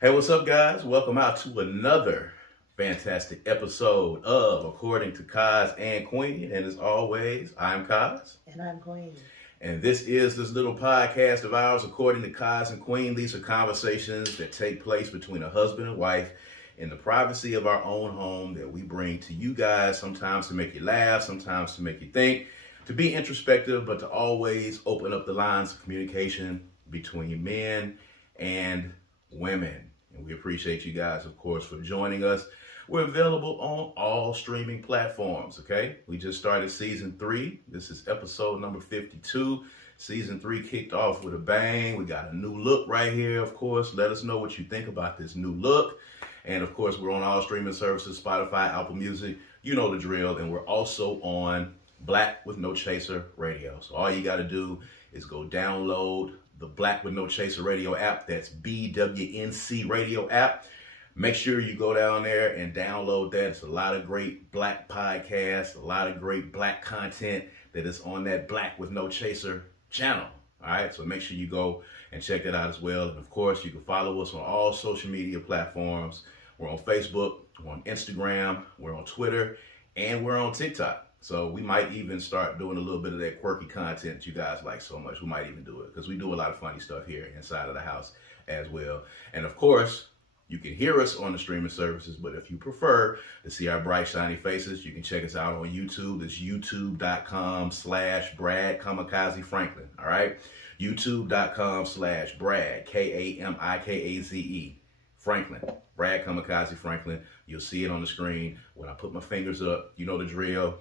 Hey, what's up, guys? Welcome out to another fantastic episode of According to Kaz and Queen. And as always, I'm Kaz. And I'm Queen. And this is this little podcast of ours, According to Kaz and Queen. These are conversations that take place between a husband and wife in the privacy of our own home that we bring to you guys, sometimes to make you laugh, sometimes to make you think, to be introspective, but to always open up the lines of communication between men and women. And we appreciate you guys, of course, for joining us. We're available on all streaming platforms, okay? We just started season 3. This is episode number 52. Season 3 kicked off with a bang. We got a new look right here, of course. Let us know what you think about this new look. And of course, we're on all streaming services, Spotify, Apple Music, you know the drill. And we're also on Black with No Chaser Radio. So all you got to do is go download the Black with No Chaser Radio app. That's BWNC Radio app. Make sure you go down there and download that. It's a lot of great Black podcasts, a lot of great Black content that is on that Black with No Chaser channel. All right, so make sure you go and check that out as well. And of course, you can follow us on all social media platforms. We're on Facebook, we're on Instagram, we're on Twitter, and we're on TikTok. So we might even start doing a little bit of that quirky content that you guys like so much. We might even do it because we do a lot of funny stuff here inside of the house as well. And of course, you can hear us on the streaming services, but if you prefer to see our bright, shiny faces, you can check us out on YouTube. It's youtube.com/Brad Kamikaze Franklin. All right. youtube.com/Brad, Kamikaze Franklin. Brad Kamikaze Franklin. You'll see it on the screen. When I put my fingers up, you know the drill.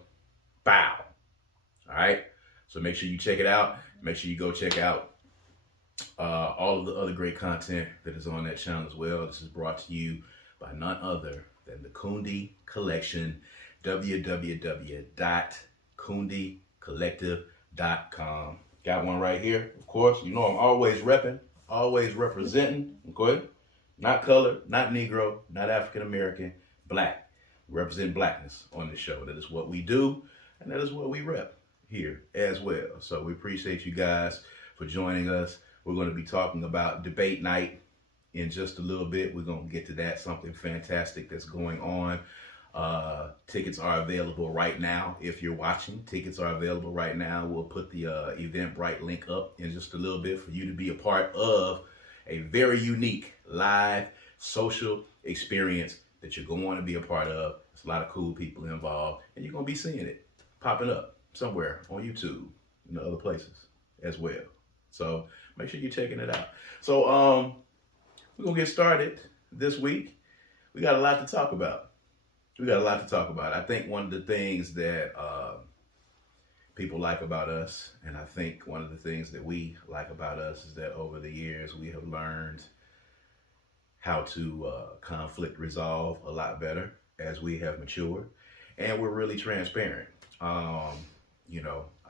Bow. All right. So make sure you check it out. Make sure you go check out all of the other great content that is on that channel as well. This is brought to you by none other than the Kundi Collection, www.kundicollective.com. Got one right here, of course. You know I'm always repping, always representing, okay? Not color, not Negro, not African American, Black. We represent Blackness on this show. That is what we do, and that is what we rep here as well. So we appreciate you guys for joining us. We're going to be talking about debate night in just a little bit. We're going to get to that, something fantastic that's going on. Tickets are available right now. If you're watching, tickets are available right now. We'll put the Eventbrite link up in just a little bit for you to be a part of a very unique live social experience that you're going to want to be a part of. There's a lot of cool people involved, and you're going to be seeing it popping up somewhere on YouTube and other places as well. So make sure you're checking it out. So we're going to get started this week. We got a lot to talk about. I think one of the things that people like about us, and I think one of the things that we like about us, is that over the years we have learned how to conflict resolve a lot better as we have matured. And we're really transparent. I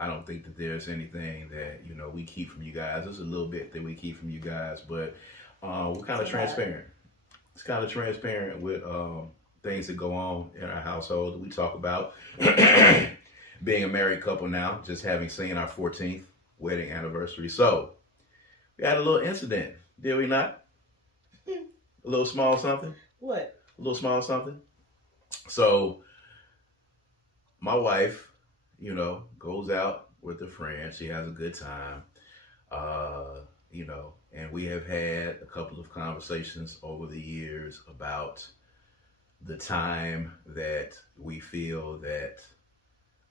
don't think that there's anything that, we keep from you guys. There's a little bit that we keep from you guys, but we're kind of transparent. It's kind of transparent with things that go on in our household. We talk about being a married couple now, just having seen our 14th wedding anniversary. So we had a little incident, did we not? A little small something? What? A little small something. So my wife, goes out with a friend. She has a good time, and we have had a couple of conversations over the years about the time that we feel that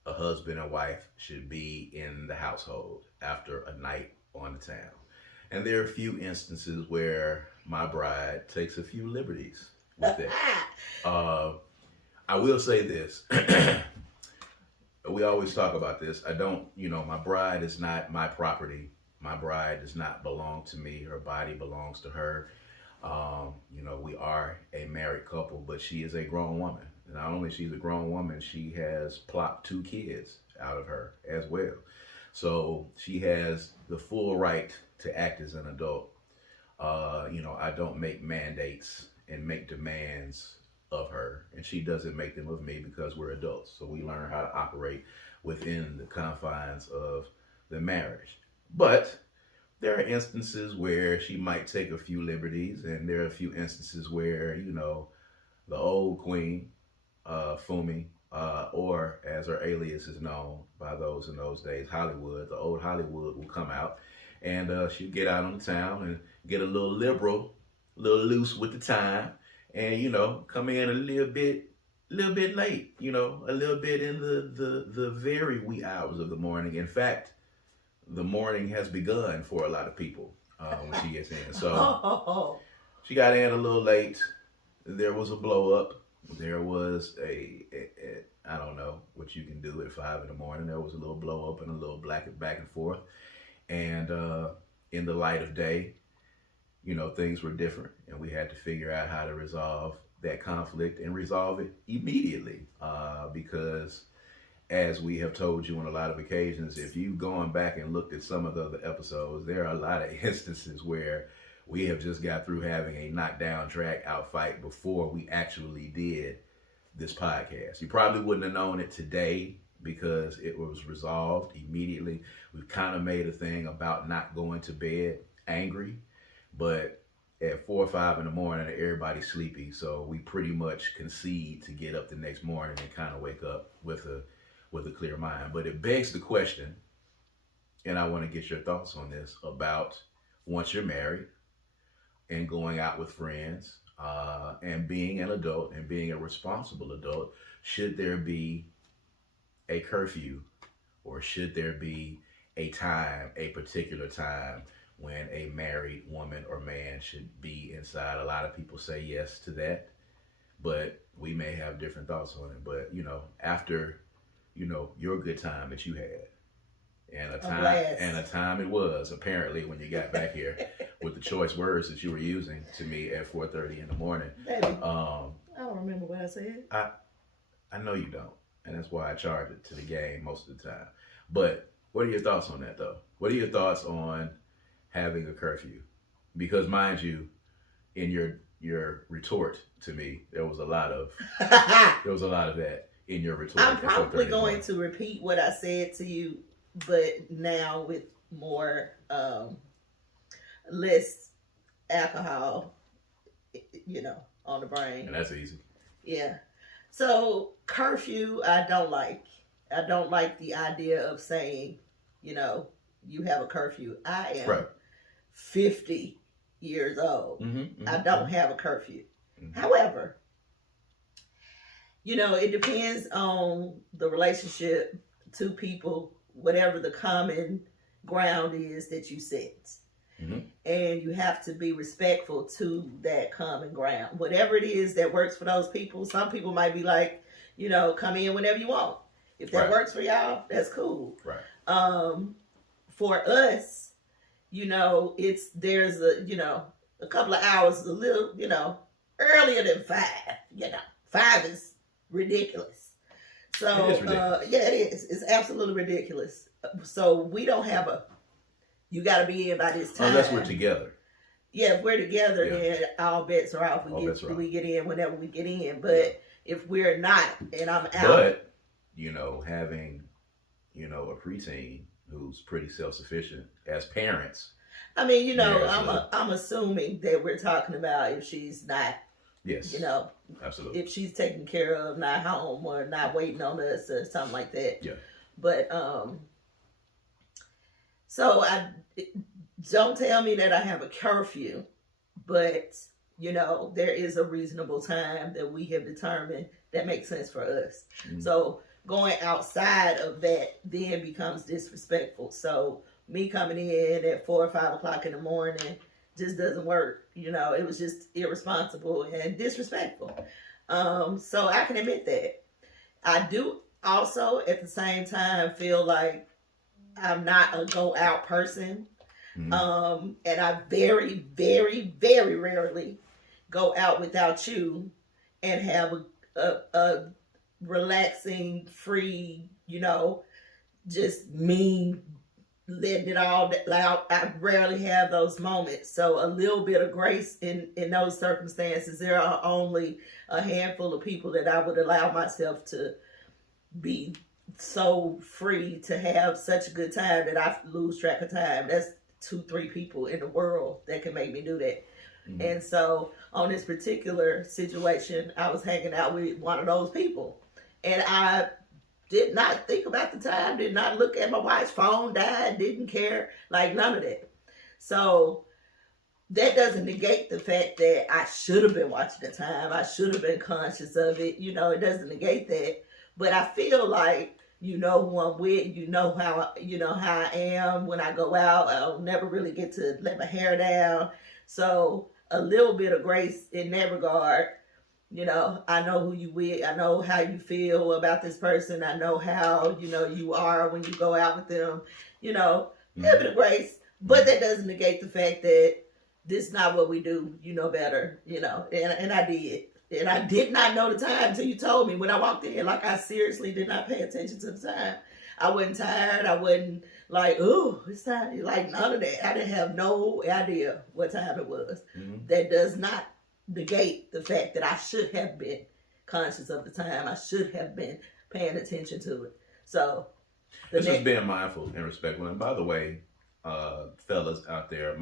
a husband and wife should be in the household after a night on the town. And there are a few instances where my bride takes a few liberties with it. I will say this. We always talk about this. I don't, my bride is not my property. My bride does not belong to me. Her body belongs to her. We are a married couple, but she is a grown woman. Not only she's a grown woman, she has plopped 2 kids out of her as well. So she has the full right to act as an adult. I don't make mandates and make demands of her, and she doesn't make them of me because we're adults. So we learn how to operate within the confines of the marriage. But there are instances where she might take a few liberties, and there are a few instances where, the old queen, Fumi, or as her alias is known by those in those days, Hollywood, the old Hollywood will come out, and she'll get out on the town and get a little liberal, a little loose with the time, and come in a little bit late, a little bit in the very wee hours of the morning. In fact, the morning has begun for a lot of people when she gets in. So she got in a little late. There was a blow up. There was a I don't know what you can do at 5 in the morning. There was a little blow up and a little back and forth. And in the light of day, things were different, and we had to figure out how to resolve that conflict and resolve it immediately. Because as we have told you on a lot of occasions, if you've gone back and looked at some of the other episodes, there are a lot of instances where we have just got through having a knockdown, drag out fight before we actually did this podcast. You probably wouldn't have known it today because it was resolved immediately. We've kind of made a thing about not going to bed angry, but at 4 or 5 in the morning, everybody's sleepy, so we pretty much concede to get up the next morning and kind of wake up with a clear mind. But it begs the question, and I want to get your thoughts on this, about once you're married and going out with friends, and being an adult and being a responsible adult, should there be a curfew, or should there be a particular time when a married woman or man should be inside? A lot of people say yes to that, but we may have different thoughts on it. But after your good time that you had, and a time it was, apparently, when you got back here with the choice words that you were using to me at 4:30 in the morning. Baby, I don't remember what I said. I know you don't, and that's why I charge it to the game most of the time. But what are your thoughts on that, though? What are your thoughts on having a curfew? Because, mind you, in your retort to me, there was a lot of that in your retort. I'm probably going to repeat what I said to you, but now with more less alcohol, on the brain. And that's easy. Yeah. So curfew, I don't like. I don't like the idea of saying, you have a curfew. I am 50 years old. I don't have a curfew. However, it depends on the relationship, two people, whatever the common ground is that you set. And you have to be respectful to that common ground. Whatever it is that works for those people. Some people might be like, come in whenever you want. If that works for y'all, that's cool. Right. For us, there's a couple of hours, a little, earlier than 5. 5 is ridiculous. So, it is ridiculous. Yeah, it is. It's absolutely ridiculous. So we don't have you got to be in by this time. Unless we're together. Yeah, if we're together, then all bets are off. We get in whenever we get in. But if we're not, and I'm out. But, having, a preteen who's pretty self-sufficient as parents. I mean, I'm assuming that we're talking about if she's not. Yes. Absolutely. If she's taken care of, not home, or not waiting on us, or something like that. Yeah. But so don't tell me that I have a curfew, but there is a reasonable time that we have determined that makes sense for us. So going outside of that then becomes disrespectful. So me coming in at 4 or 5 o'clock in the morning just doesn't work. It was just irresponsible and disrespectful. So I can admit that. I do also at the same time feel like I'm not a go out person. And I very, very, very rarely go out without you and have a relaxing, free, just me letting it all out. I rarely have those moments. So a little bit of grace in those circumstances. There are only a handful of people that I would allow myself to be so free to have such a good time that I lose track of time. 2-3 people in the world that can make me do that. Mm-hmm. And so on this particular situation, I was hanging out with one of those people. And I did not think about the time, did not look at my wife's phone, died, didn't care, like none of that. So that doesn't negate the fact that I should have been watching the time. I should have been conscious of it. You know, it doesn't negate that. But I feel like, you know who I'm with, you know how I am when I go out. I'll never really get to let my hair down. So a little bit of grace in that regard. You know, I know who you with. I know how you feel about this person. I know how, you are when you go out with them. You know, a little bit of grace. But that doesn't negate the fact that this is not what we do. You know better, and I did. And I did not know the time until you told me when I walked in. Like, I seriously did not pay attention to the time. I wasn't tired. I wasn't like, ooh, it's time. Like, none of that. I didn't have no idea what time it was. Mm-hmm. That does not negate the fact that I should have been conscious of the time. I should have been paying attention to it. So, it's just being mindful and respectful. And by the way, fellas out there,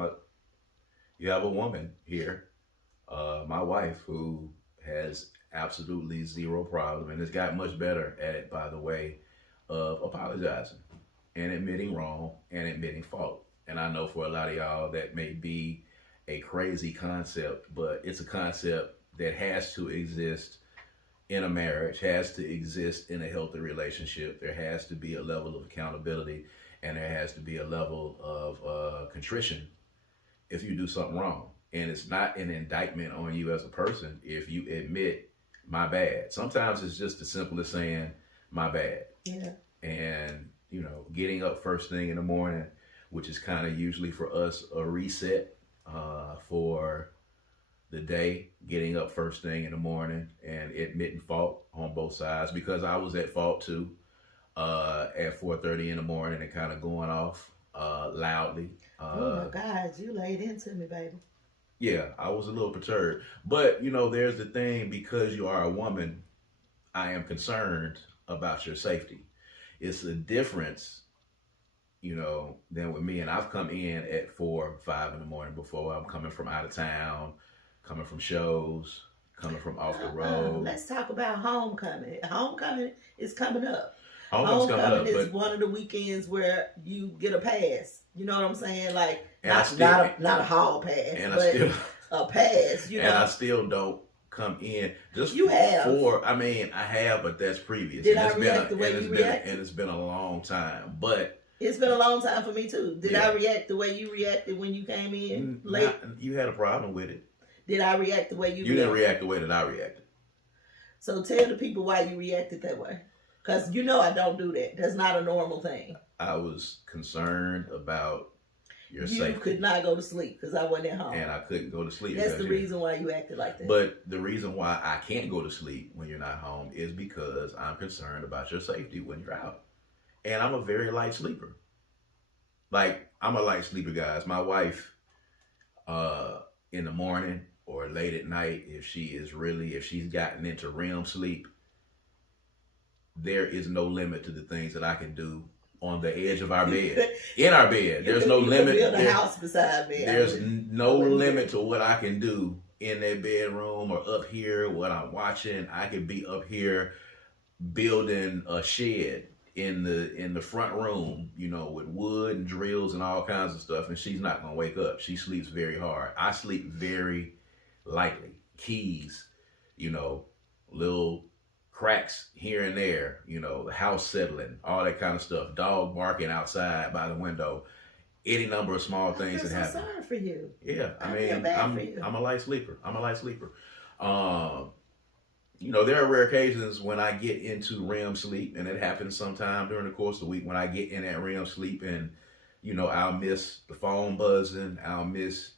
you have a woman here, my wife, who has absolutely zero problem and has got much better at it, by the way, of apologizing and admitting wrong and admitting fault. And I know for a lot of y'all that may be a crazy concept, but it's a concept that has to exist in a marriage, has to exist in a healthy relationship. There has to be a level of accountability, and there has to be a level of contrition if you do something wrong. And it's not an indictment on you as a person if you admit, my bad. Sometimes it's just as simple as saying, my bad. Yeah. And, getting up first thing in the morning, which is kind of usually for us a reset for the day, getting up first thing in the morning and admitting fault on both sides, because I was at fault too at 4:30 in the morning and kind of going off loudly. Oh my God, you laid into me, baby. Yeah, I was a little perturbed. But, there's the thing, because you are a woman, I am concerned about your safety. It's a difference, than with me. And I've come in at 4, 5 in the morning before. I'm coming from out of town, coming from shows, coming from off the road. Let's talk about homecoming. Homecoming is coming up. Homecoming is one of the weekends where you get a pass. You know what I'm saying? Like, not a hall pass, but a pass. And I still don't come in just you have. I have, but that's previous. Did I react the way you reacted? And it's been a long time, but it's been a long time for me too. Did I react the way you reacted when you came in late? You had a problem with it. Did I react the way you? You didn't react the way that I reacted. So tell the people why you reacted that way. Because I don't do that. That's not a normal thing. I was concerned about your safety. You could not go to sleep because I wasn't at home. And I couldn't go to sleep. That's the reason why you acted like that. But the reason why I can't go to sleep when you're not home is because I'm concerned about your safety when you're out. And I'm a very light sleeper. Like, I'm a light sleeper, guys. My wife, in the morning or late at night, if she's gotten into REM sleep, there is no limit to the things that I can do on the edge of our bed. In our bed. There's no limit. Build a house beside me. There's no limit to what I can do in that bedroom or up here, what I'm watching. I could be up here building a shed in the front room, with wood and drills and all kinds of stuff, and she's not gonna wake up. She sleeps very hard. I sleep very lightly. Keys, little cracks here and there, the house settling, all that kind of stuff. Dog barking outside by the window. Any number of small things that happen. I'm sorry for you. Yeah, I'm a light sleeper. There are rare occasions when I get into REM sleep, and it happens sometime during the course of the week when I get in that REM sleep, and I'll miss the phone buzzing, I'll miss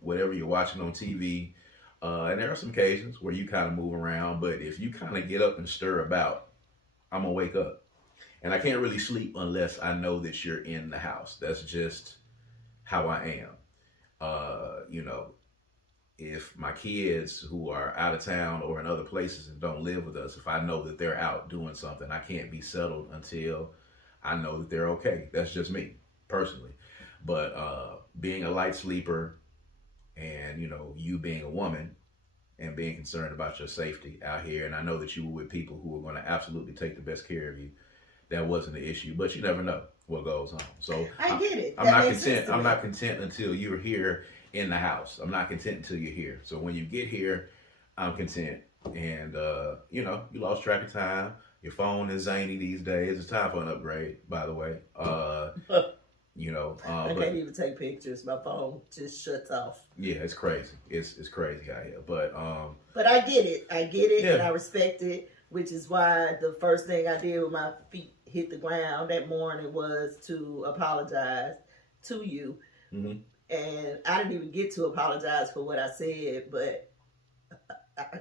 whatever you're watching on TV. And there are some occasions where you kind of move around, but if you kind of get up and stir about, I'm gonna wake up. And I can't really sleep unless I know that you're in the house. That's just how I am. If my kids who are out of town or in other places and don't live with us, if I know that they're out doing something, I can't be settled until I know that they're okay. That's just me, personally. But being a light sleeper, and you being a woman and being concerned about your safety out here, and I know that you were with people who were going to absolutely take the best care of you. That wasn't the issue, but you never know what goes on. So I get it. I'm not content. I'm not content until you're here in the house. I'm not content until you're here. So when you get here, I'm content. And you lost track of time. Your phone is zany these days. It's time for an upgrade, by the way. I can't even take pictures. My phone just shuts off. Yeah, it's crazy. It's crazy out here. But I get it. Yeah. And I respect it, which is why the first thing I did when my feet hit the ground that morning was to apologize to you. Mm-hmm. And I didn't even get to apologize for what I said, but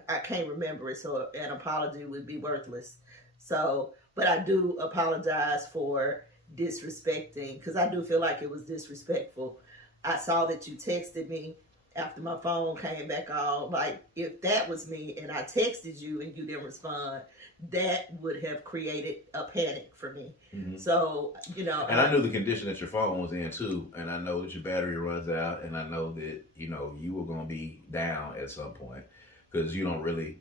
I can't remember it, so an apology would be worthless. So, but I do apologize for disrespecting, because I do feel like it was disrespectful. I saw that you texted me after my phone came back on. Like, if that was me and I texted you and you didn't respond, that would have created a panic for me. Mm-hmm. So, and I knew the condition that your phone was in too, and I know that your battery runs out, and I know that you were going to be down at some point, because you don't really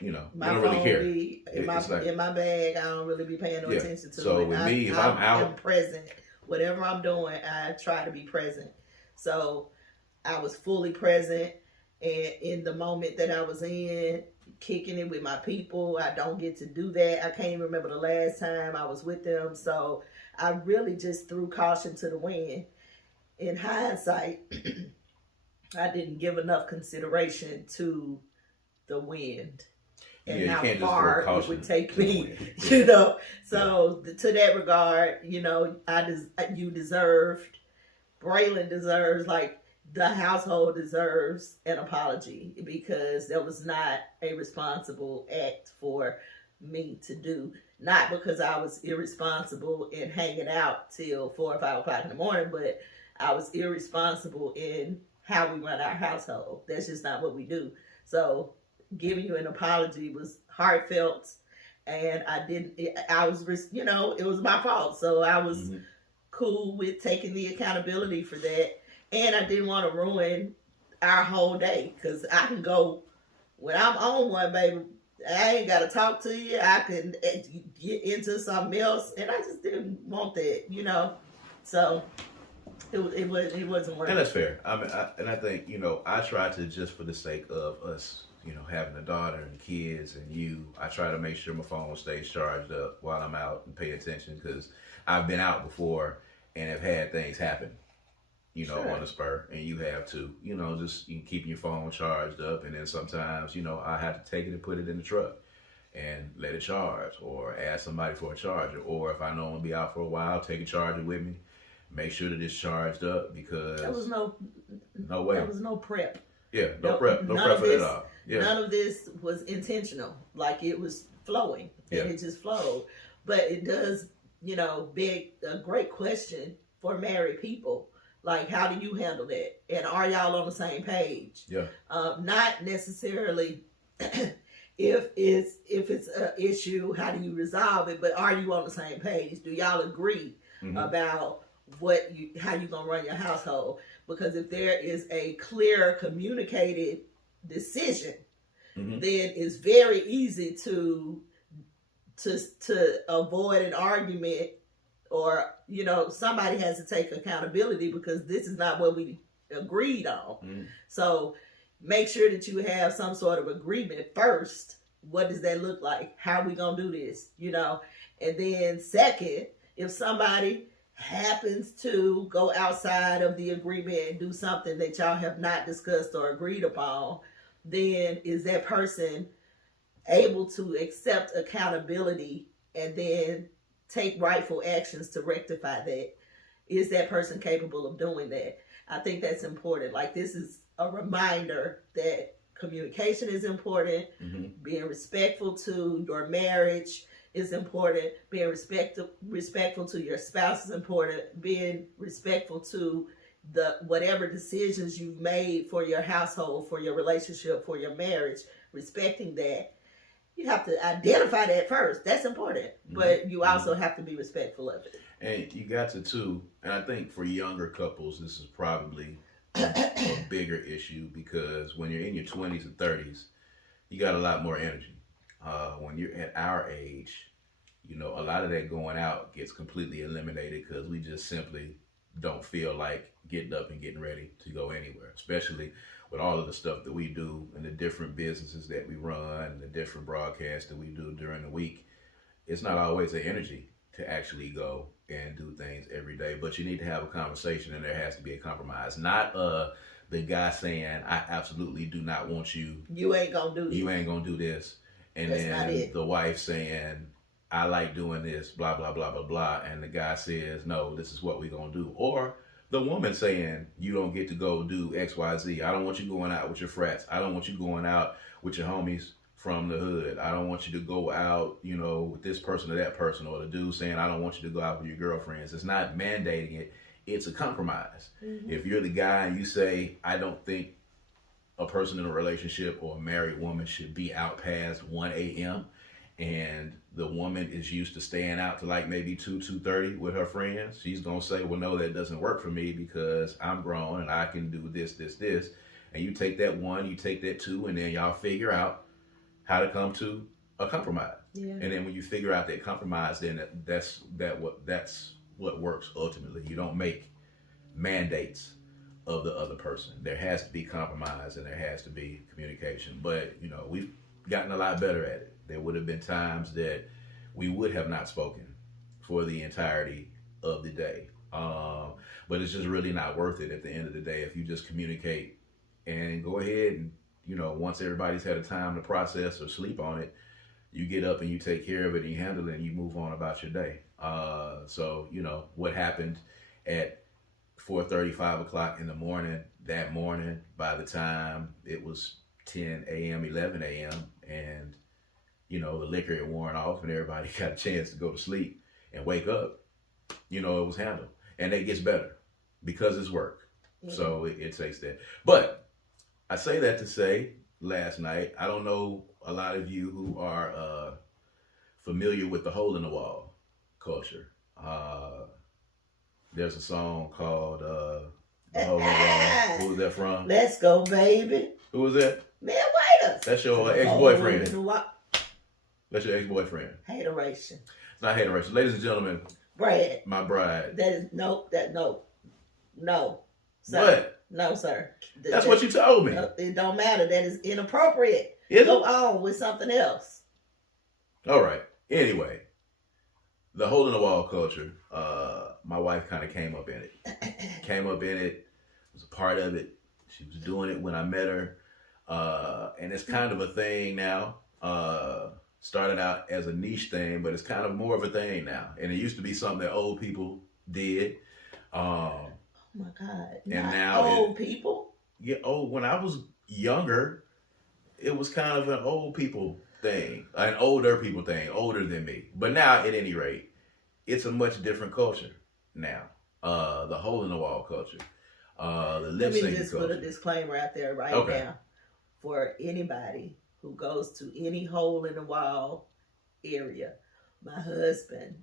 my you don't phone really care. Be in my bag. I don't really be paying no attention to so it. With me, if I'm out, I'm present. Whatever I'm doing, I try to be present. So I was fully present, and in the moment that I was in, kicking it with my people. I don't get to do that. I can't even remember the last time I was with them. So I really just threw caution to the wind. In hindsight, I didn't give enough consideration to the wind and how far it would take me, So to that regard, you deserved, Braylon deserves, like, the household deserves an apology, because that was not a responsible act for me to do. Not because I was irresponsible in hanging out till 4 or 5 o'clock in the morning, but I was irresponsible in how we run our household. That's just not what we do. So giving you an apology was heartfelt, and it was my fault. So I was cool with taking the accountability for that. And I didn't want to ruin our whole day, because I can go, when I'm on one, baby, I ain't got to talk to you. I can get into something else, and I just didn't want that, So it wasn't working. And that's fair. I think, I try to, just for the sake of us, having a daughter and kids and I try to make sure my phone stays charged up while I'm out and pay attention, because I've been out before and have had things happen. Sure. On the spur, and you have to, just keeping your phone charged up, and then sometimes, I have to take it and put it in the truck and let it charge, or ask somebody for a charger, or if I know I'm gonna be out for a while, take a charger with me, make sure that it's charged up, because there was no way. There was no prep. Yeah, no prep for it at all. Yeah. None of this was intentional. Like, it was flowing, and it just flowed. But it does, beg a great question for married people. Like, how do you handle that? And are y'all on the same page? Yeah. Not necessarily if it's an issue, how do you resolve it? But are you on the same page? Do y'all agree about how you gonna run your household? Because if there is a clear communicated decision, then it's very easy to avoid an argument, or somebody has to take accountability, because this is not what we agreed on. So make sure that you have some sort of agreement first. What does that look like? How are we gonna do this? And then second, if somebody happens to go outside of the agreement and do something that y'all have not discussed or agreed upon, then is that person able to accept accountability and then take rightful actions to rectify that? Is that person capable of doing that? I think that's important. Like, this is a reminder that communication is important. Being respectful to your marriage is important. Being respectful to your spouse is important. Being respectful to whatever decisions you've made for your household, for your relationship, for your marriage, respecting that. You have to identify that first. That's important. But you also have to be respectful of it. And you got to too, and I think for younger couples, this is probably a bigger issue because when you're in your 20s and 30s, you got a lot more energy. When you're at our age, you know, a lot of that going out gets completely eliminated because we just simply don't feel like getting up and getting ready to go anywhere, especially with all of the stuff that we do and the different businesses that we run and the different broadcasts that we do during the week. It's not always the energy to actually go and do things every day, but you need to have a conversation and there has to be a compromise. Not the guy saying, I absolutely do not want you. You ain't gonna do this. You ain't gonna do this. And That's not then it. the wife saying, I like doing this, blah, blah, blah, blah, blah. And the guy says, no, this is what we're gonna do. Or the woman saying, you don't get to go do X, Y, Z. I don't want you going out with your frats. I don't want you going out with your homies from the hood. I don't want you to go out, you know, with this person or that person, or the dude saying, I don't want you to go out with your girlfriends. It's not mandating it. It's a compromise. Mm-hmm. If you're the guy and you say, I don't think a person in a relationship or a married woman should be out past 1 a.m. and the woman is used to staying out to like maybe 2:30 with her friends, she's going to say, well, no, that doesn't work for me because I'm grown and I can do this, this, this. And you take that 1, you take that 2, and then y'all figure out how to come to a compromise. Yeah. And then when you figure out that compromise, then that's what works ultimately. You don't make mandates of the other person. There has to be compromise and there has to be communication. But, you know, we've gotten a lot better at it. There would have been times that we would have not spoken for the entirety of the day. But it's just really not worth it at the end of the day if you just communicate and go ahead and, you know, once everybody's had a time to process or sleep on it, you get up and you take care of it and you handle it and you move on about your day. So, you know, what happened at 4:30, 5 o'clock in the morning, that morning, by the time it was 10 a.m., 11 a.m., and, you know, the liquor had worn off and everybody got a chance to go to sleep and wake up, you know, it was handled. And it gets better because it's work. Mm-hmm. So it takes that. But I say that to say, last night, I don't know a lot of you who are familiar with the hole in the wall culture. There's a song called The Hole in the Wall. Who was that from? Let's go, baby. Who was that? Man, wait up. That's your ex-boyfriend. That's your ex-boyfriend. Hateration. It's not hateration. Ladies and gentlemen, Brad. My bride. That is, no. Sir. What? No, sir. That's what you told me. It don't matter. That is inappropriate. Go on with something else. All right. Anyway, the hole in the wall culture, my wife kind of came up in it. Was a part of it. She was doing it when I met her. And it's kind of a thing now. Started out as a niche thing, but it's kind of more of a thing now. And it used to be something that old people did. Oh my God. And not now old people? Yeah, when I was younger, it was kind of an old people thing. An older people thing, older than me. But now, at any rate, it's a much different culture now. The hole in the wall culture. The lip syncing culture. Let me just put a disclaimer out there right now. For anybody who goes to any hole in the wall area, my husband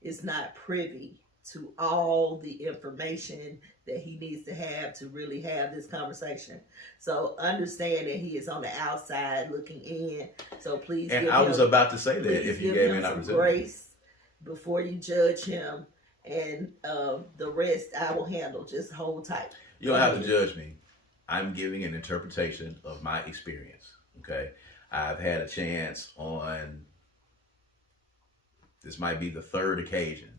is not privy to all the information that he needs to have to really have this conversation. So understand that he is on the outside looking in. So please and I was about to say that if you gave me an opportunity. Grace before you judge him, and the rest I will handle. Just hold tight. You don't have to judge me. I'm giving an interpretation of my experience. Okay, I've had a chance on, this might be the third occasion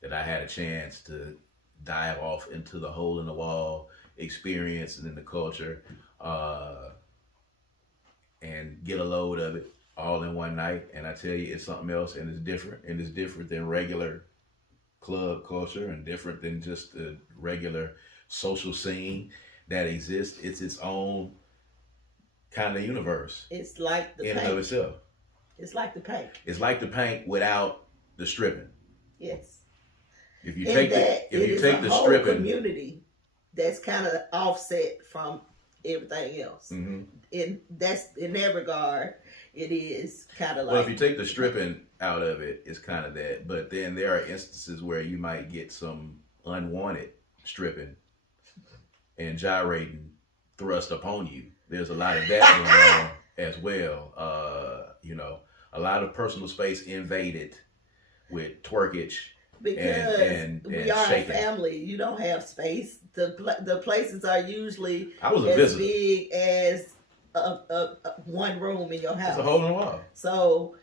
that I had a chance to dive off into the hole in the wall experience and in the culture, and get a load of it all in one night. And I tell you, it's something else, and it's different than regular club culture and different than just the regular social scene that exists. It's its own kind of universe. It's like the in paint. And of itself. It's like the paint. It's like the paint without the stripping. Yes. If you take the stripping, community that's kind of offset from everything else. Mm-hmm. In that regard, it is kind of like. Well, if you take the stripping out of it, it's kind of that. But then there are instances where you might get some unwanted stripping and gyrating thrust upon you. There's a lot of that going on as well. A lot of personal space invaded with twerkage. Because and we are shaking. a family, you don't have space. The places are usually I was a as visitor. big as a one room in your house. It's a hole in the wall. So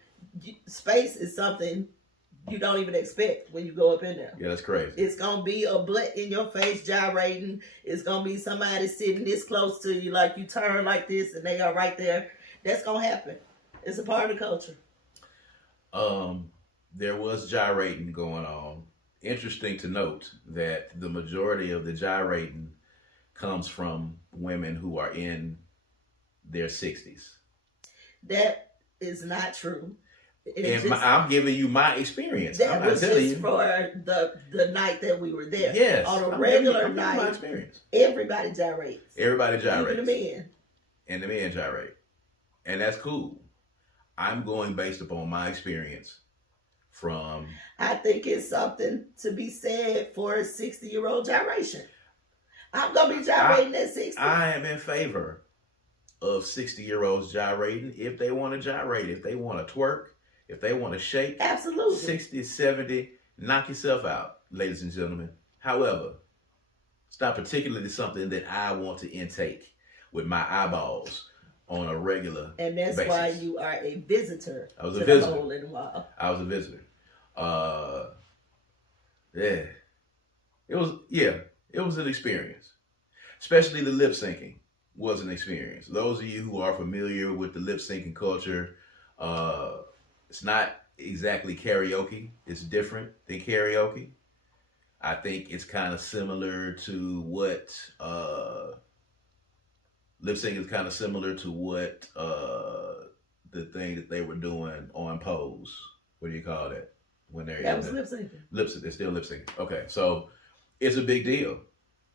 space is something you don't even expect when you go up in there. Yeah, that's crazy. It's gonna be a butt in your face gyrating. It's gonna be somebody sitting this close to you, like you turn like this, and they are right there. That's gonna happen. It's a part of the culture. There was gyrating going on. Interesting to note that the majority of the gyrating comes from women who are in their 60s. That is not true. I'm giving you my experience. That I'm not was telling just you. for the night that we were there. Yes. On a I'm regular giving you my night, experience. everybody gyrates. Everybody gyrates. Even the men. And the men gyrate. And that's cool. I'm going based upon my experience from... I think it's something to be said for a 60-year-old gyration. I'm going to be gyrating at 60. I am in favor of 60-year-olds gyrating if they want to gyrate, if they want to twerk, if they want to shake. Absolutely. 60, 70, knock yourself out, ladies and gentlemen. However, it's not particularly something that I want to intake with my eyeballs on a regular And that's basis. why you are a visitor. I was a to visitor. The hole in the wall. I was a visitor. Yeah. It was an experience. Especially the lip syncing was an experience. Those of you who are familiar with the lip syncing culture, it's not exactly karaoke. It's different than karaoke. I think it's kind of similar to what lip syncing is kind of similar to what the thing that they were doing on Pose. What do you call that? When they're That was lip syncing. They're still lip syncing. Okay, so it's a big deal,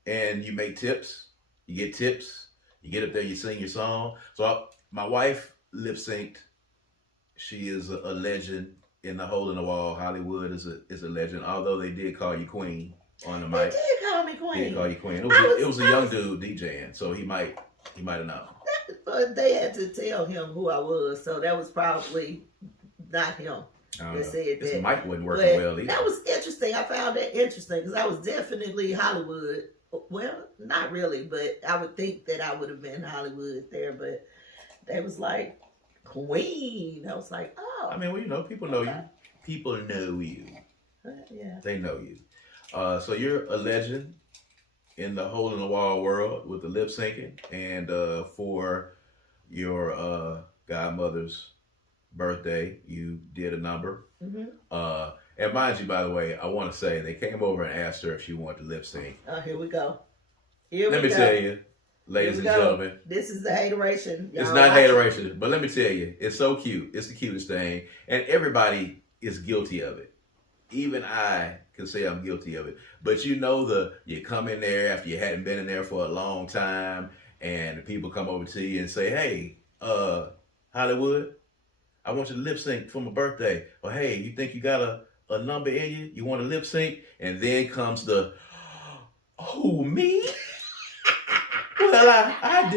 and you make tips. You get tips. You get up there. You sing your song. So my wife lip synced. She is a legend in the hole in the wall. Hollywood is a legend. Although they did call you queen on the mic. They did call me queen. Did call you queen. It was a young dude DJing, so he might have known. But they had to tell him who I was, so that was probably not him. That said His that. mic wasn't working well either. That was interesting. I found that interesting because I was definitely Hollywood. Well, not really, but I would think that I would have been Hollywood there. But they was like, Queen. I was like, oh. I mean, well, people know you. People know you. Yeah. They know you. So you're a legend in the hole in the wall world with the lip syncing, and for your godmother's birthday, you did a number. Mm-hmm. And mind you, by the way, I want to say they came over and asked her if she wanted to lip sync. Oh, here we go. Let me tell you, ladies and gentlemen, this is the hateration. It's not hateration, but let me tell you, it's so cute. It's the cutest thing, and everybody is guilty of it. Even I can say I'm guilty of it. But you come in there after you hadn't been in there for a long time, and the people come over to you and say, "Hey, Hollywood, I want you to lip sync for my birthday." Or, "Hey, you think you got a number in you? You want to lip sync?" And then comes the, "Oh, me? Well, I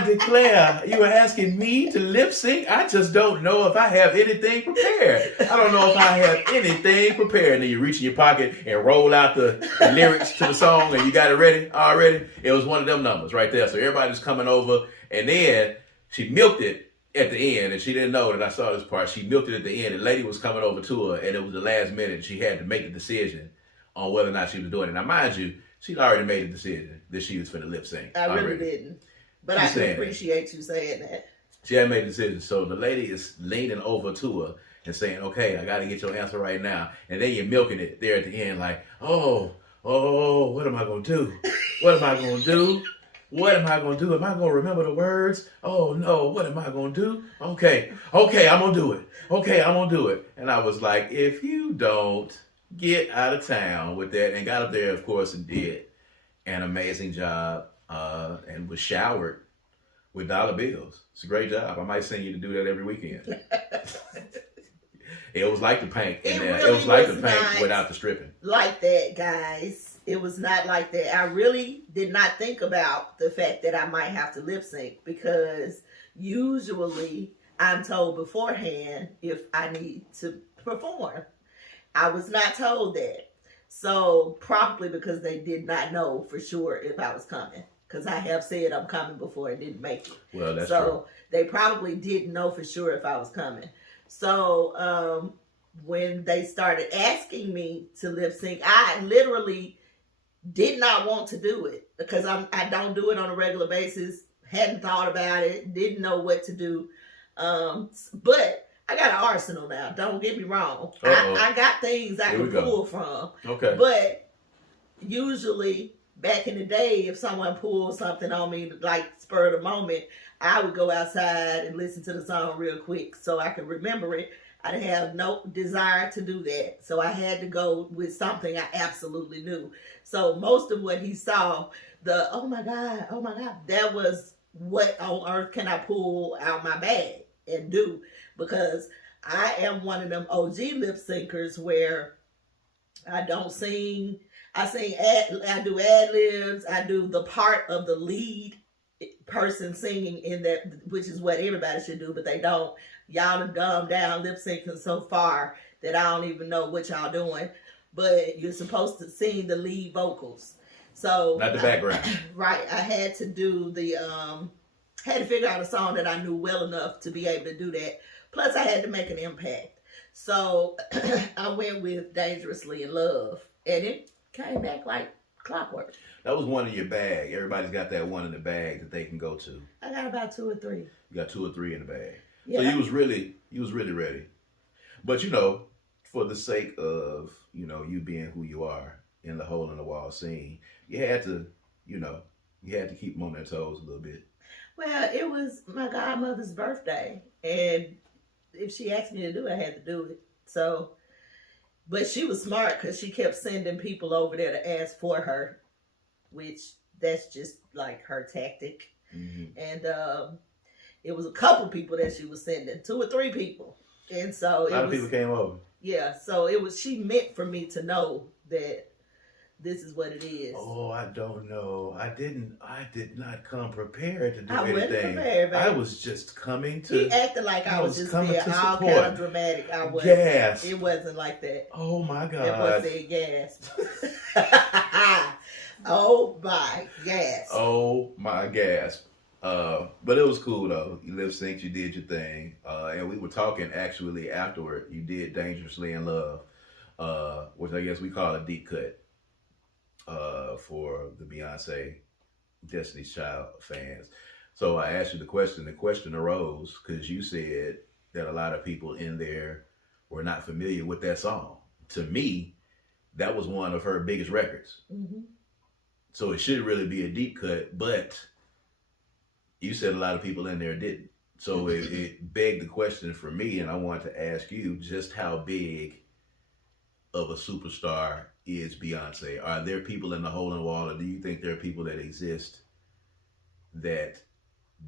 declare, you were asking me to lip sync? I just don't know if I have anything prepared. I don't know if I have anything prepared." And then you reach in your pocket and roll out the lyrics to the song and you got it ready already. It was one of them numbers right there. So everybody's coming over, and then she milked it at the end, and she didn't know that I saw this part. She milked it at the end. The lady was coming over to her, and it was the last minute. She had to make a decision on whether or not she was doing it. Now, mind you, she'd already made a decision that she was for the lip sync. I really didn't. But I can appreciate you saying that. She had made a decision. So the lady is leaning over to her and saying, "Okay, I got to get your answer right now." And then you're milking it there at the end like, oh, what am I going to do? What am I going to do? What am I going to do? Am I going to remember the words? Oh, no, what am I going to do? Okay, I'm going to do it. Okay, I'm going to do it. And I was like, if you don't get out of town with that, and got up there, of course, and did an amazing job. and was showered with dollar bills. It's a great job. I might send you to do that every weekend. It was like the paint in there. Really it was like the paint not without the stripping. like that, guys. It was not like that. I really did not think about the fact that I might have to lip sync, because usually I'm told beforehand if I need to perform. I was not told that. So probably because they did not know for sure if I was coming. Because I have said I'm coming before and didn't make it. Well, that's so true. They probably didn't know for sure if I was coming. So when they started asking me to lip sync, I literally did not want to do it, because I don't do it on a regular basis. Hadn't thought about it. Didn't know what to do. But I got an arsenal now. Don't get me wrong. I got things I can pull from. Okay. But usually back in the day, if someone pulled something on me, like spur of the moment, I would go outside and listen to the song real quick so I could remember it. I have no desire to do that. So I had to go with something I absolutely knew. So most of what he saw, oh my God, that was what on earth can I pull out my bag and do? Because I am one of them OG lip syncers where I don't sing. I do ad libs. I do the part of the lead person singing in that, which is what everybody should do, but they don't. Y'all are dumbed down lip syncing so far that I don't even know what y'all doing. But you're supposed to sing the lead vocals. So not the background. Right. I had to do had to figure out a song that I knew well enough to be able to do that. Plus I had to make an impact. So I went with Dangerously in Love, and it came back like clockwork. That was one in your bag. Everybody's got that one in the bag that they can go to. I got about 2 or 3. You got 2 or 3 in the bag. Yeah. So you was really ready. But for the sake of, you being who you are in the hole in the wall scene, you had to keep them on their toes a little bit. Well, it was my godmother's birthday, and if she asked me to do it, I had to do it. So, but she was smart, because she kept sending people over there to ask for her, which that's just like her tactic. Mm-hmm. And it was a couple people that she was sending, 2 or 3 people. And so a lot of people came over. Yeah, so she meant for me to know that this is what it is. Oh, I don't know. I did not come prepared to do anything. Wasn't prepared, baby. I was just coming to. He acted like I was just there, all kind of dramatic. I was. Gas. It wasn't like that. Oh my God. It was said gas. Oh my gas. Oh my gas. But it was cool though. You lip synced, you did your thing, and we were talking actually afterward. You did Dangerously in Love, which I guess we call a deep cut. For the Beyonce Destiny's Child fans. So I asked you the question. The question arose because you said that a lot of people in there were not familiar with that song. To me, that was one of her biggest records. Mm-hmm. So it should really be a deep cut, but you said a lot of people in there didn't. So it begged the question for me, and I wanted to ask you just how big of a superstar is Beyonce? Are there people in the hole in the wall, or do you think there are people that exist that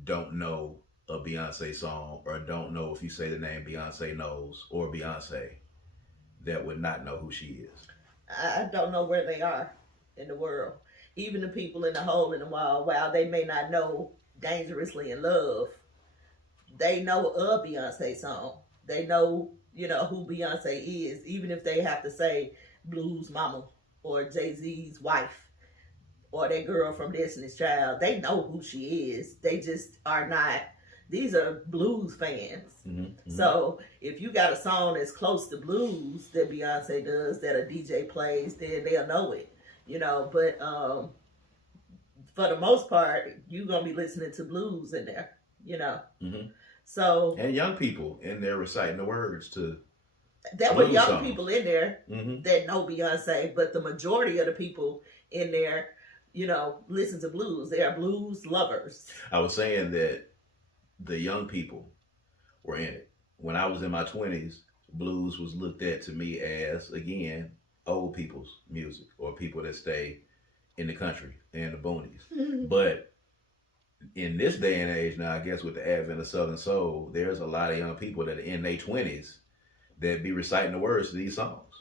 don't know a Beyonce song, or don't know if you say the name Beyonce knows, or Beyonce, that would not know who she is? I don't know where they are in the world. Even the people in the hole in the wall, while they may not know Dangerously in Love, they know a Beyonce song. They know, who Beyonce is, even if they have to say Blues Mama or Jay-Z's wife or that girl from Destiny's Child. They know who she is. They just are not. These are blues fans. Mm-hmm, mm-hmm. So if you got a song that's close to blues that Beyonce does, that a DJ plays, then they'll know it. But for the most part, you're going to be listening to blues in there, Mm-hmm. So, and young people in there reciting the words to. There were young songs. People in there mm-hmm. that know Beyonce, but the majority of the people in there, listen to blues. They are blues lovers. I was saying that the young people were in it. When I was in my 20s, blues was looked at to me as, again, old people's music, or people that stay in the country, in the boonies. But in this day and age now, I guess with the advent of Southern Soul, there's a lot of young people that are in their 20s that be reciting the words to these songs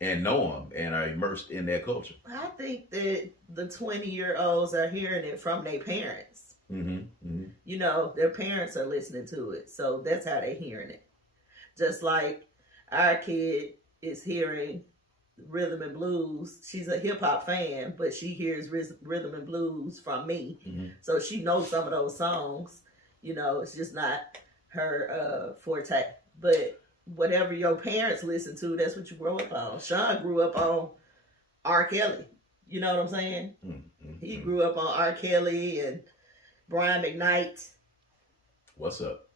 and know them and are immersed in their culture. I think that the 20-year-olds are hearing it from their parents. You know, their parents are listening to it. So that's how they're hearing it. Just like our kid is hearing rhythm and blues. She's a hip hop fan, but she hears rhythm and blues from me. So she knows some of those songs. You know, it's just not her forte. But whatever your parents listen to, that's what you grow up on. Sean grew up on R. Kelly. You know what I'm saying? He grew up on R. Kelly and Brian McKnight. What's up?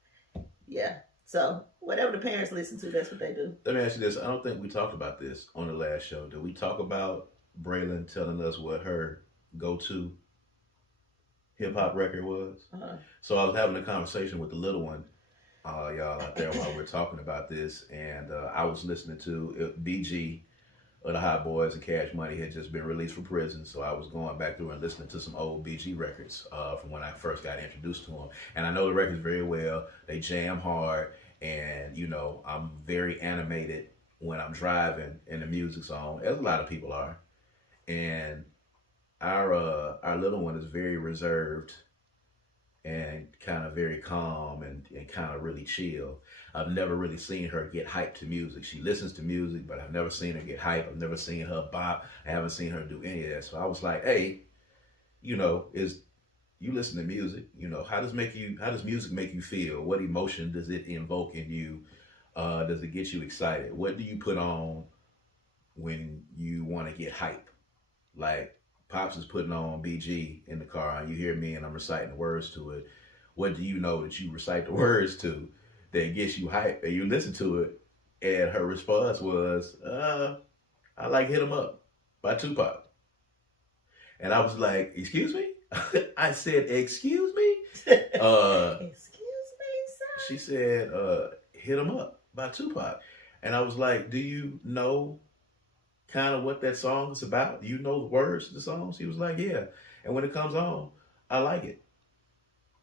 Yeah. So whatever the parents listen to, that's what they do. Let me ask you this. I don't think we talked about this on the last show. Did we talk about Braylon telling us what her go-to hip-hop record was? So I was having a conversation with the little one, y'all out there while we were talking about this, and I was listening to BG of the Hot Boys and Cash Money had just been released from prison, so I was going back through and listening to some old BG records from when I first got introduced to them. And I know the records very well. They jam hard, and you know, I'm very animated when I'm driving and the music's on, as a lot of people are. And our little one is very reserved and kind of very calm and kind of really chill. I've never really seen her get hyped to music. She listens to music, but I've never seen her get hyped. I've never seen her bop. I haven't seen her do any of that. So I was like, hey, you know, you listen to music, you know, how does music make you feel? What emotion does it invoke in you? Does it get you excited? What do you put on when you want to get hype? Like, Pops is putting on BG in the car and you hear me and I'm reciting the words to it. What do you know that you recite the words to that gets you hype? And you listen to it, and her response was, I like Hit 'Em Up by Tupac. And I was like, excuse me? I said, excuse me? Excuse me, sir? She said, Hit 'Em Up by Tupac. And I was like, do you know kind of what that song is about? Do you know the words to the song? She was like, yeah. And when it comes on, I like it.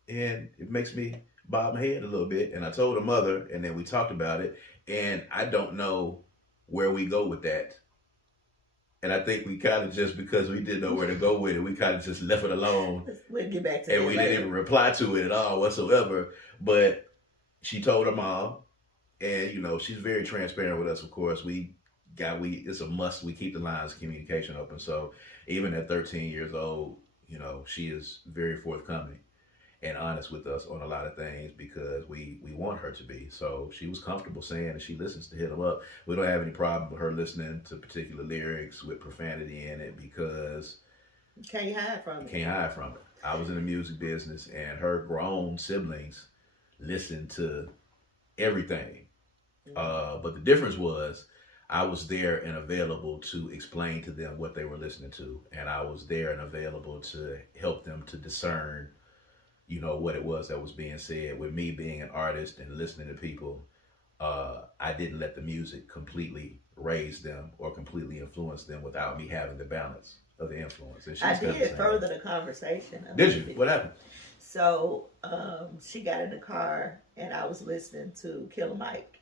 And it makes me bob my head a little bit. And I told her mother, and then we talked about it. And I don't know where we go with that. And I think we kind of just, because we didn't know where to go with it, we kind of just left it alone. We'll get back to and that we later. didn't even reply to it at all whatsoever. But she told her mom, and you know, she's very transparent with us. Of course, it's a must. We keep the lines of communication open. So even at 13 years old, you know, she is very forthcoming and honest with us on a lot of things because we want her to be. So she was comfortable saying that she listens to Hit 'Em Up. We don't have any problem with her listening to particular lyrics with profanity in it because you can't hide from it. You can't hide from it. I was in the music business and her grown siblings listened to everything. But the difference was I was there and available to explain to them what they were listening to. And I was there and available to help them to discern, you know, what it was that was being said. With me being an artist and listening to people, I didn't let the music completely raise them or completely influence them without me having the balance of the influence. And I did further the conversation. Did you? What happened? So she got in the car and I was listening to Killer Mike.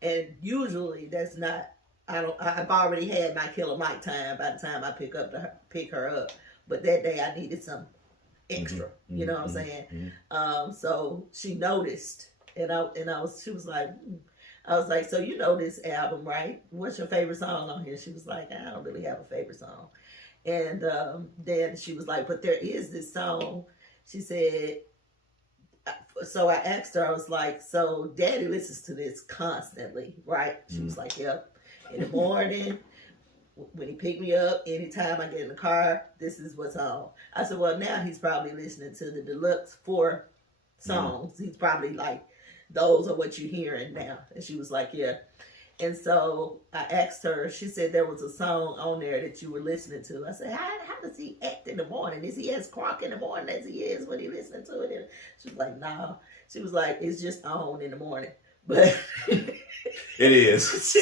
And usually that's not, I've already had my Killer Mike time by the time I pick her up. But that day I needed some extra, you know what I'm saying? So she noticed and she was like, I was like, so you know this album, right? What's your favorite song on here? She was like, I don't really have a favorite song. And then she was like, but there is this song. She said, so I asked her, I was like, so Daddy listens to this constantly, right? She was like, yep. In the morning, when he picked me up, anytime I get in the car, this is what's on. I said, well, now he's probably listening to the Deluxe 4 songs. He's probably like, those are what you're hearing now. And she was like, yeah. And so I asked her, she said there was a song on there that you were listening to. I said, how does he act in the morning? Is he as crunk in the morning as he is when he listening to it? And she was like, no. She was like, it's just on in the morning. But it is.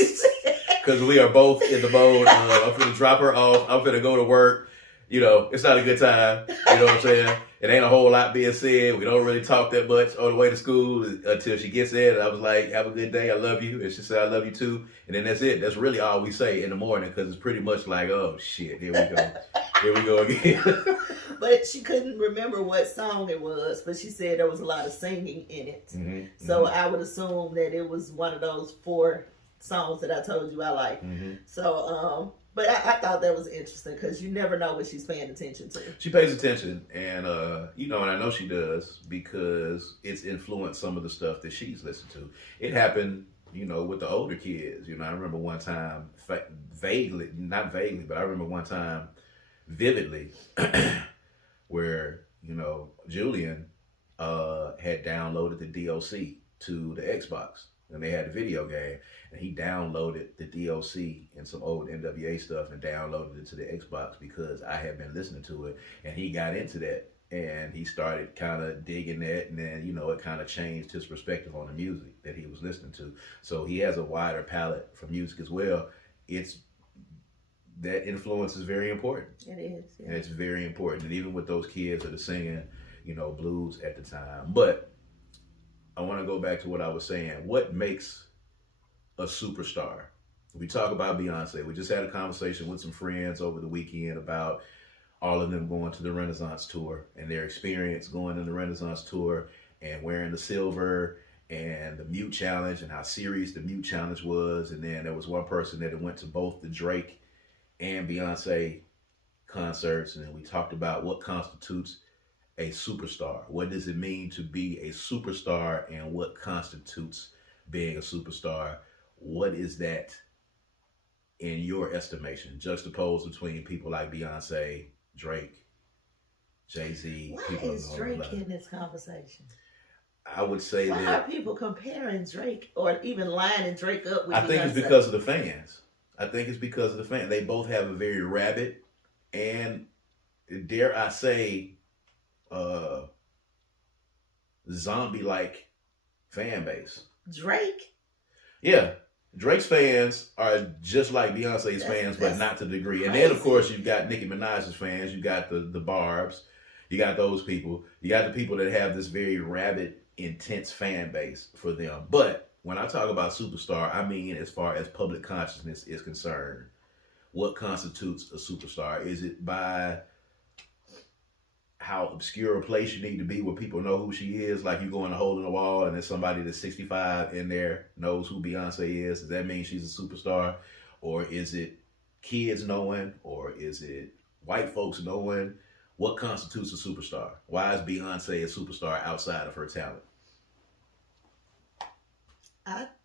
Because we are both in the mode of, I'm going to drop her off. I'm going to go to work. it's not a good time. You know what I'm saying? It ain't a whole lot being said. We don't really talk that much on the way to school until she gets there. And I was like, have a good day. I love you. And she said, I love you too. And then that's it. That's really all we say in the morning because it's pretty much like, oh, shit, here we go. Here we go again. But she couldn't remember what song it was, but she said there was a lot of singing in it. Mm-hmm, so I would assume that it was one of those 4 songs that I told you I like. Mm-hmm. So, but I thought that was interesting because you never know what she's paying attention to. She pays attention, and and I know she does because it's influenced some of the stuff that she's listened to. It happened, with the older kids. I remember one time, not vaguely, but I remember one time vividly where, Julian had downloaded the DOC to the Xbox. And they had the video game, and he downloaded the DOC and some old NWA stuff and downloaded it to the Xbox because I had been listening to it, and he got into that, and he started kind of digging that, and then, it kind of changed his perspective on the music that he was listening to. So he has a wider palette for music as well. That influence is very important. It is. Yeah. And it's very important, and even with those kids that are singing, blues at the time. But I want to go back to what I was saying. What makes a superstar? We talk about Beyonce. We just had a conversation with some friends over the weekend about all of them going to the Renaissance tour and their experience going on the Renaissance tour and wearing the silver and the mute challenge and how serious the mute challenge was. And then there was one person that went to both the Drake and Beyonce concerts. And then we talked about what constitutes a superstar. What does it mean to be a superstar, and what constitutes being a superstar? What is that in your estimation, juxtaposed between people like Beyonce, Drake, Jay-Z? Why is Drake in this conversation? I would say Why are people comparing Drake or even lining Drake up with Beyonce? I think it's because of the fans. They both have a very rabid and, dare I say, zombie-like fan base. Drake? Yeah. Drake's fans are just like Beyonce's fans, but not to the degree. And then, of course, you've got Nicki Minaj's fans. You got the Barbs. You got those people. You got the people that have this very rabid, intense fan base for them. But when I talk about superstar, I mean as far as public consciousness is concerned. What constitutes a superstar? Is it by how obscure a place you need to be where people know who she is, like you go in a hole in the wall and there's somebody that's 65 in there knows who Beyonce is? Does that mean she's a superstar? Or is it kids knowing? Or is it white folks knowing? What constitutes a superstar? Why is Beyonce a superstar outside of her talent?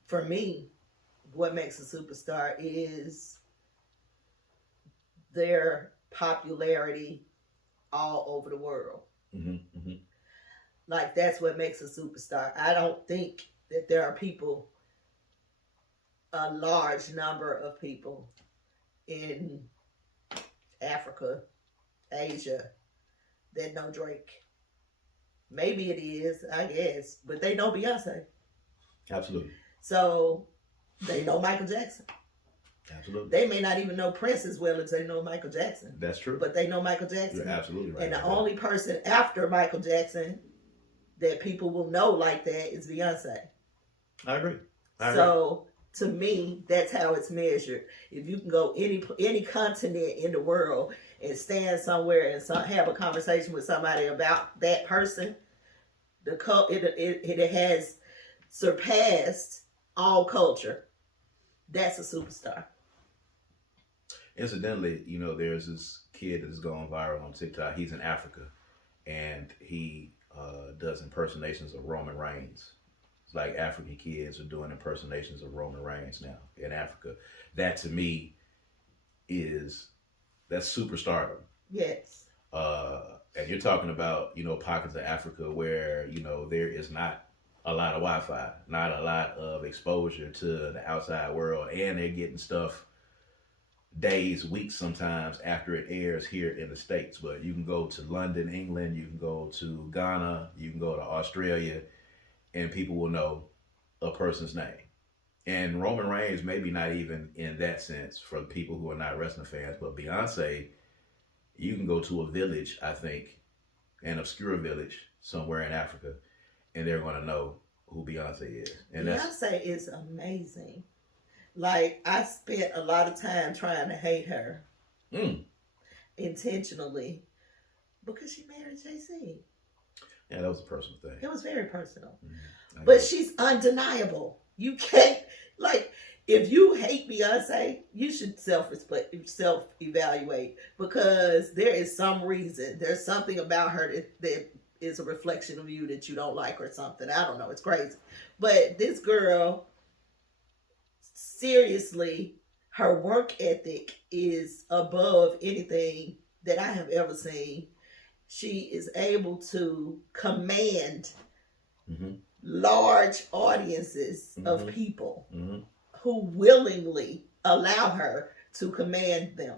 For me, what makes a superstar is their popularity all over the world. Mm-hmm, mm-hmm. Like, that's what makes a superstar. I don't think that there are people, a large number of people in Africa, Asia, that know Drake. Maybe it is, I guess, but they know Beyonce. Absolutely. So they know Michael Jackson. Absolutely. They may not even know Prince as well as they know Michael Jackson. That's true. But they know Michael Jackson. You're absolutely right. And the only person after Michael Jackson that people will know like that is Beyonce. I agree. So to me, that's how it's measured. If you can go any continent in the world and stand somewhere and have a conversation with somebody about that person, it has surpassed all culture. That's a superstar. Incidentally, there's this kid that's gone viral on TikTok. He's in Africa, and he does impersonations of Roman Reigns. It's like African kids are doing impersonations of Roman Reigns now in Africa. That to me that's superstardom. Yes. And you're talking about, pockets of Africa where, there is not a lot of Wi-Fi, not a lot of exposure to the outside world, and they're getting stuff days, weeks sometimes after it airs here in the States. But you can go to London, England, you can go to Ghana, you can go to Australia, and people will know a person's name. And Roman Reigns, maybe not even in that sense for people who are not wrestling fans, but Beyonce, You can go to a village, I think, an obscure village somewhere in Africa, and they're going to know who Beyonce is. And Beyonce is amazing. Like, I spent a lot of time trying to hate her intentionally because she married Jay-Z. Yeah, that was a personal thing. It was very personal. But she's undeniable. You can't, like, if you hate Beyonce, you should self-evaluate, because there is some reason. There's something about her that is a reflection of you that you don't like or something. I don't know. It's crazy. But this girl, seriously, her work ethic is above anything that I have ever seen. She is able to command large audiences of people who willingly allow her to command them.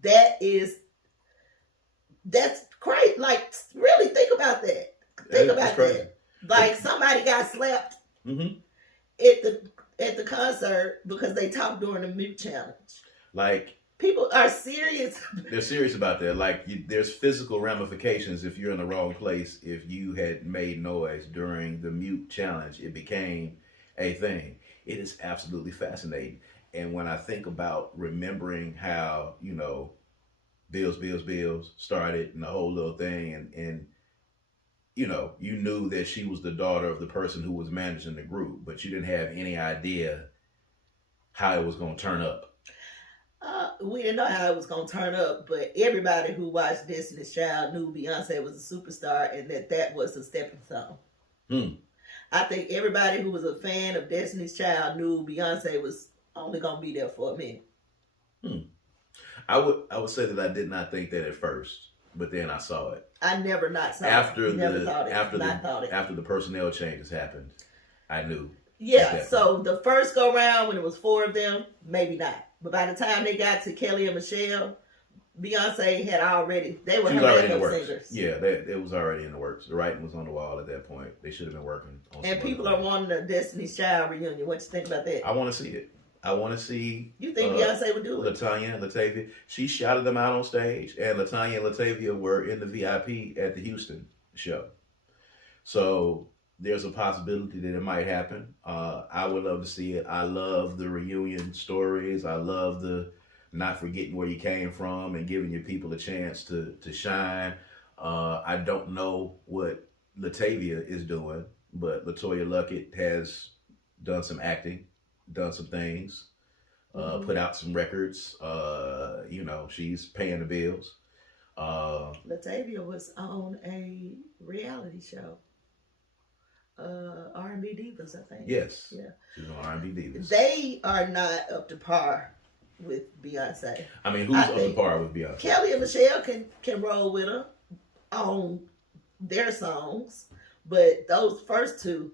That's great. Like, really think about that. Think about that. Like, somebody got slapped at the concert because they talked during the mute challenge. Like, people are serious. They're serious about that. Like, there's physical ramifications if you're in the wrong place. If you had made noise during the mute challenge, it became a thing. It is absolutely fascinating. And when I think about remembering how, you know, Bills started and the whole little thing, and you know, you knew that she was the daughter of the person who was managing the group, but you didn't have any idea how it was going to turn up. We didn't know how it was going to turn up, but everybody who watched Destiny's Child knew Beyonce was a superstar and that was a stepping stone. I think everybody who was a fan of Destiny's Child knew Beyonce was only going to be there for a minute. I would say that I did not think that at first, but then I saw it. I never not saw after it. After the personnel changes happened, I knew. Yeah, so the first go round when it was 4 of them, maybe not. But by the time they got to Kelly and Michelle, Beyonce had already, they were her backup singers. Yeah, it was already in the works. The writing was on the wall at that point. They should have been working on. And people are wanting a Destiny's Child reunion. What you think about that? I want to see it. I want to see. You think Beyonce would do it? LaTanya and Latavia. She shouted them out on stage, and LaTanya and Latavia were in the VIP at the Houston show. So there's a possibility that it might happen. I would love to see it. I love the reunion stories. I love the not forgetting where you came from and giving your people a chance to shine. I don't know what Latavia is doing, but LaToya Luckett has done some acting, done some things, put out some records. You know, she's paying the bills. Latavia was on a reality show. R&B Divas, I think. Yes. Yeah. She's on R&B Divas. They are not up to par with Beyonce. I mean, who's up to par with Beyonce? Kelly and Michelle can roll with her on their songs, but those first two,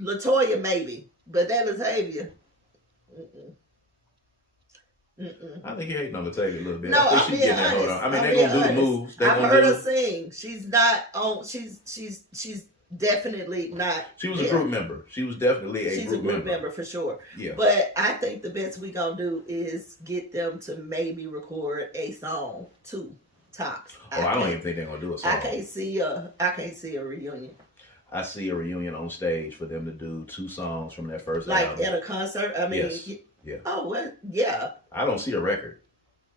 LaToya maybe, but that Latavia, I think you're hating on Latavia a little bit. No, I think she's getting that hold on. I mean, they're gonna do the moves. I've heard her sing. She's not on. She's definitely not. She was a group member. She was definitely a group member for sure. Yeah. But I think the best we gonna do is get them to maybe record a song, 2 tops. I don't even think they're gonna do a song. I can't see a reunion. I see a reunion on stage for them to do 2 songs from that first album. Like at a concert? I mean, yes. Yeah. Oh, well, yeah. I don't see a record.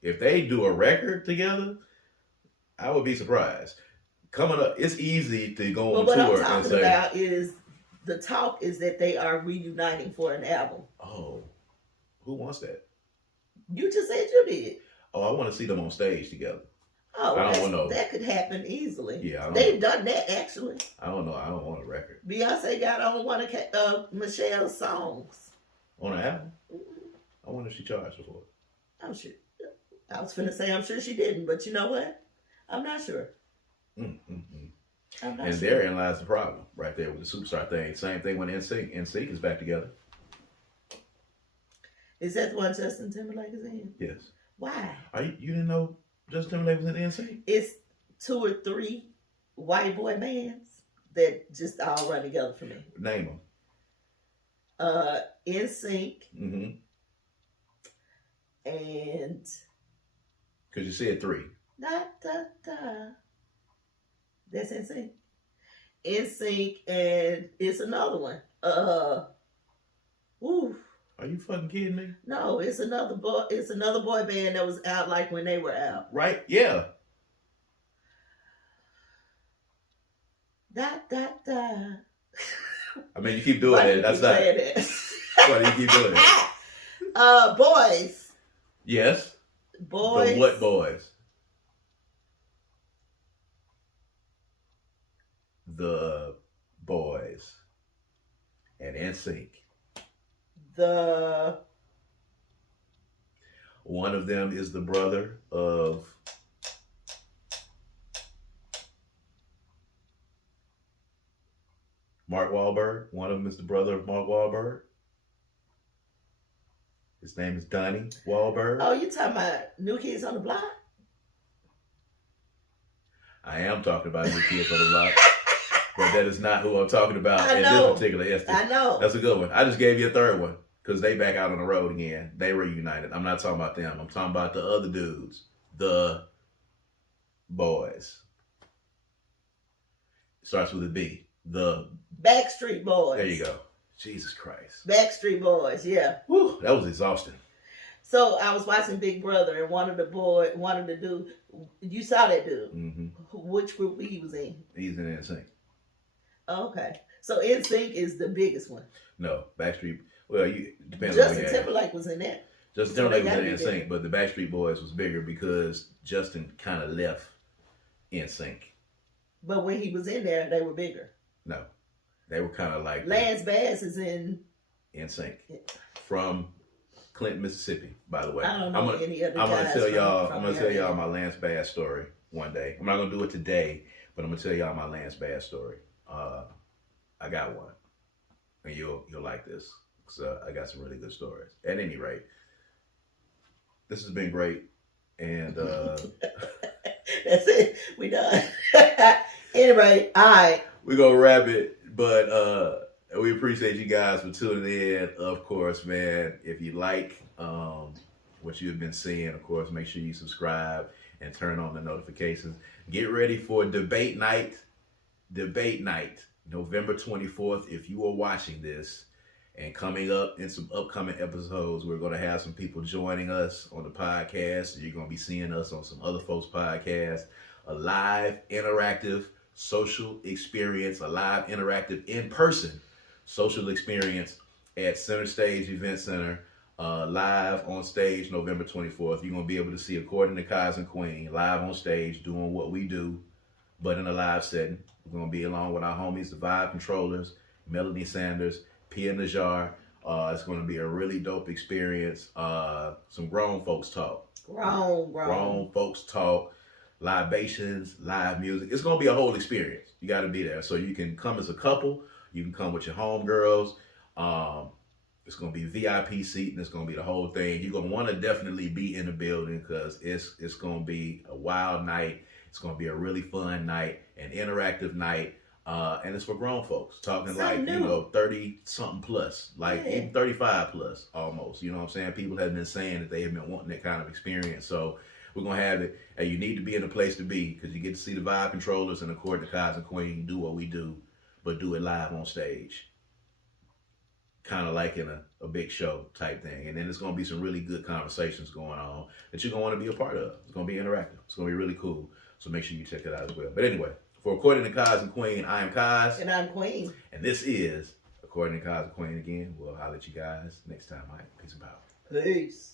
If they do a record together, I would be surprised. Coming up, it's easy to go on tour and say. What I'm talking about is, the talk is that they are reuniting for an album. Oh, who wants that? You just said you did. Oh, I want to see them on stage together. Oh, I don't know. That could happen easily. Yeah, they've done that actually. I don't know. I don't want a record. Beyonce got on one of Michelle's songs. On an album? I wonder if she charged her for it. I'm sure. I was finna say I'm sure she didn't, but you know what? I'm not sure. I'm not sure. Therein lies the problem, right there with the superstar thing. Same thing when NSYNC. NSYNC is back together. Is that the one Justin Timberlake is in? Yes. Why? You didn't know Justin Timberlake was in NSYNC? It's 2 or 3 white boy bands that just all run together for me. Name them. NSYNC. Mm-hmm. And Because you said 3. Da, da, da. That's NSYNC. NSYNC, and it's another one. Ooh. Are you fucking kidding me? No, it's another boy. It's another boy band that was out like when they were out. Right? Yeah. Da da da. I mean, you keep doing it. That's not. Why do you keep doing it? Boys. Yes. Boys. The what boys? The boys. And NSYNC. One of them is the brother of Mark Wahlberg. One of them is the brother of Mark Wahlberg. His name is Donnie Wahlberg. Oh, you talking about New Kids on the Block? I am talking about New Kids on the Block. But that is not who I'm talking about in know. this particular instance. I know. That's a good one. I just gave you a third one because they back out on the road again. They reunited. I'm not talking about them. I'm talking about the other dudes. The boys. Starts with a B. The Backstreet Boys. There you go. Jesus Christ. Backstreet Boys, yeah. Whew, that was exhausting. So I was watching Big Brother, and one of the dude, you saw that dude. Mm-hmm. Which group he was in? He's in NSYNC. Okay. So NSYNC is the biggest one. No, Backstreet. Well, you depends on Justin Timberlake was in that. Justin Timberlake was in NSYNC, but the Backstreet Boys was bigger because Justin kind of left NSYNC. But when he was in there, they were bigger. No, they were kind of like Lance Bass is in NSYNC from Clinton, Mississippi. By the way, I don't know any other guys. I'm gonna tell y'all my Lance Bass story one day. I'm not gonna do it today, but I'm gonna tell y'all my Lance Bass story. I got one, and you'll like this. So I got some really good stories. At any rate, this has been great, and that's it. We done. Anyway, all right. We're gonna wrap it, but we appreciate you guys for tuning in. Of course, man, if you like what you've been seeing, of course, make sure you subscribe and turn on the notifications. Get ready for debate night. Debate night, November 24th. If you are watching this, and coming up in some upcoming episodes, we're going to have some people joining us on the podcast. You're going to be seeing us on some other folks' podcasts. A live, interactive, social experience, a live, interactive, in-person social experience at Center Stage Event Center, live on stage November 24th. You're going to be able to see According to Kaz Queen live on stage doing what we do, but in a live setting. We're going to be along with our homies, the Vibe Controllers, Melanie Sanders, Pia Najar. It's going to be a really dope experience. Some grown folks talk. Grown folks talk. Libations, live music. It's going to be a whole experience. You got to be there. So you can come as a couple. You can come with your homegirls. It's going to be VIP seating. It's going to be the whole thing. You're going to want to definitely be in the building because it's going to be a wild night. It's going to be a really fun night, an interactive night. And it's for grown folks talking something like, 30 something plus, like even 35 plus almost. You know what I'm saying? People have been saying that they have been wanting that kind of experience. So we're going to have it. And you need to be in the place to be because you get to see the Vibe Controllers and According to Kaz Queen do what we do, but do it live on stage. Kind of like in a big show type thing. And then there's going to be some really good conversations going on that you're going to want to be a part of. It's going to be interactive. It's going to be really cool. So make sure you check it out as well. But anyway, for According to Kaz Queen, I am Kaz. And I'm Queen. And this is According to Kaz Queen again. We'll holler at you guys next time. All right. Peace and power. Peace.